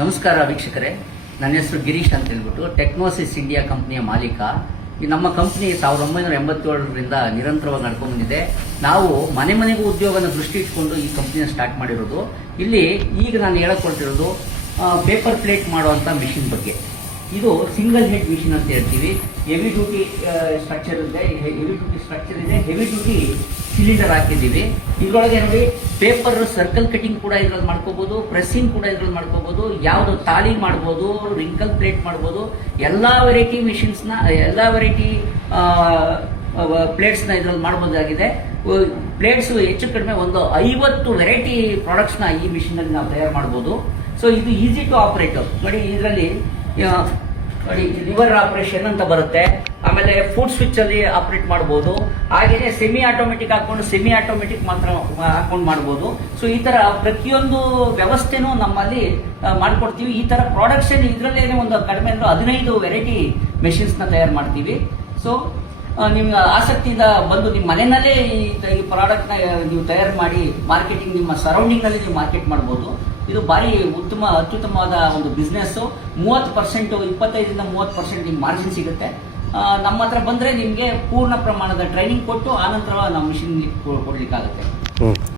ನಮಸ್ಕಾರ ವೀಕ್ಷಕರೇ, ನನ್ನ ಹೆಸರು ಗಿರೀಶ್ ಅಂತ ಹೇಳ್ಬಿಟ್ಟು ಟೆಕ್ನೋಸಿಸ್ ಇಂಡಿಯಾ ಕಂಪನಿಯ ಮಾಲೀಕ. ಈ ನಮ್ಮ ಕಂಪನಿ 1987ರಿಂದ ನಿರಂತರವಾಗಿ ನಡ್ಕೊಂಡು ಬಂದಿದೆ. ನಾವು ಮನೆಗೂ ಉದ್ಯೋಗನ ದೃಷ್ಟಿ ಇಟ್ಕೊಂಡು ಈ ಕಂಪನಿನ ಸ್ಟಾರ್ಟ್ ಮಾಡಿರೋದು. ಇಲ್ಲಿ ಈಗ ನಾನು ಹೇಳಕೊಳ್ತಿರೋದು ಪೇಪರ್ ಪ್ಲೇಟ್ ಮಾಡುವಂಥ ಮಿಷಿನ್ ಬಗ್ಗೆ. ಇದು ಸಿಂಗಲ್ ಹೆಡ್ ಮಿಷಿನ್ ಅಂತ ಹೇಳ್ತೀವಿ. ಹೆವಿ ಡ್ಯೂಟಿ ಸ್ಟ್ರಕ್ಚರ್ ಇದೆ, ಹೆವಿ ಡ್ಯೂಟಿ ಸಿಲಿಂಡರ್ ಹಾಕಿದ್ದೀವಿ. ಇದರೊಳಗೆ ನೋಡಿ, ಪೇಪರ್ ಸರ್ಕಲ್ ಕಟಿಂಗ್ ಕೂಡ ಇದ್ರಲ್ಲಿ ಮಾಡ್ಕೋಬಹುದು, ಪ್ರೆಸ್ಸಿಂಗ್ ಕೂಡ ಇದ್ರಲ್ಲಿ ಮಾಡ್ಕೋಬಹುದು, ಯಾವುದು ತಾಳಿ ಮಾಡ್ಬೋದು, ರಿಂಕಲ್ ಪ್ಲೇಟ್ ಮಾಡ್ಬೋದು. ಎಲ್ಲಾ ವೆರೈಟಿ ಮಿಷಿನ್ಸ್ನ, ಎಲ್ಲಾ ವೆರೈಟಿ ಪ್ಲೇಟ್ಸ್ನ ಇದ್ರಲ್ಲಿ ಮಾಡಬಹುದಾಗಿದೆ. ಪ್ಲೇಟ್ಸ್ ಹೆಚ್ಚು ಕಡಿಮೆ ಒಂದು 50 ವೆರೈಟಿ ಪ್ರಾಡಕ್ಟ್ಸ್ನ ಈ ಮಿಷಿನಲ್ಲಿ ನಾವು ತಯಾರು ಮಾಡ್ಬೋದು. ಸೊ ಇದು ಈಸಿ ಟು ಆಪರೇಟ್. ನೋಡಿ, ಇದರಲ್ಲಿ ನೋಡಿ ಲಿವರ್ ಆಪರೇಷನ್ ಅಂತ ಬರುತ್ತೆ. ಆಮೇಲೆ ಫುಡ್ ಸ್ವಿಚ್ ಅಲ್ಲಿ ಆಪರೇಟ್ ಮಾಡಬಹುದು. ಹಾಗೇನೆ ಸೆಮಿ ಆಟೋಮೆಟಿಕ್ ಹಾಕೊಂಡು ಸೆಮಿ ಆಟೋಮೆಟಿಕ್ ಮಾತ್ರ ಹಾಕೊಂಡು ಮಾಡಬಹುದು. ಸೊ ಈ ತರ ಪ್ರತಿಯೊಂದು ವ್ಯವಸ್ಥೆನೂ ನಮ್ಮಲ್ಲಿ ಮಾಡ್ಕೊಡ್ತೀವಿ. ಈ ತರ ಪ್ರಾಡಕ್ಟ್ಸ್ ಇದರಲ್ಲೇನೆ ಒಂದು ಕಡಿಮೆ ಅಂದ್ರೆ 15 ವೆರೈಟಿ ಮೆಷಿನ್ಸ್ ನ ತಯಾರು ಮಾಡ್ತೀವಿ. ಸೊ ನಿಮ್ಗೆ ಆಸಕ್ತಿಯಿಂದ ಬಂದು ನಿಮ್ಮ ಮನೆಯಲ್ಲೇ ಈ ಪ್ರಾಡಕ್ಟ್ ನ ನೀವು ತಯಾರು ಮಾಡಿ ಮಾರ್ಕೆಟಿಂಗ್, ನಿಮ್ಮ ಸರೌಂಡಿಂಗ್ ನಲ್ಲಿ ನೀವು ಮಾರ್ಕೆಟ್ ಮಾಡಬಹುದು. ಇದು ಭಾರಿ ಅತ್ಯುತ್ತಮವಾದ ಒಂದು ಬಿಸ್ನೆಸ್. 30%, 25ರಿಂದ 30% ನಿಮ್ಗೆ ಮಾರ್ಜಿನ್ ಸಿಗುತ್ತೆ. ನಮ್ಮ ಹತ್ರ ಬಂದ್ರೆ ನಿಮ್ಗೆ ಪೂರ್ಣ ಪ್ರಮಾಣದ ಟ್ರೈನಿಂಗ್ ಕೊಟ್ಟು ಆನಂತರ ನಾವು ಮಿಷಿನ್ ಕೊಡ್ಲಿಕ್ಕಾಗುತ್ತೆ.